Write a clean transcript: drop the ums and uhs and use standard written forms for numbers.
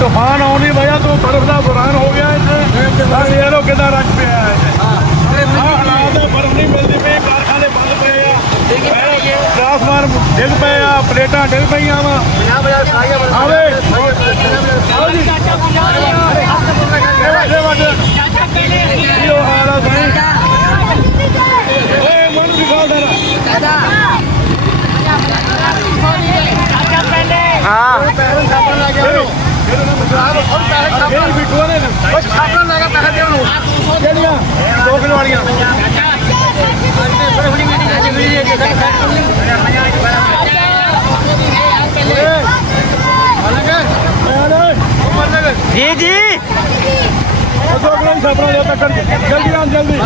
तूफान आने की वजह तो बर्फ का बुरान हो गया इतने कि रश पे हालात बर्फ नहीं मिलती पी कारखाने बंद पे ट्रांसफार्मर डिग पे प्लेटा डिग पे जी जी जल्दी जल्दी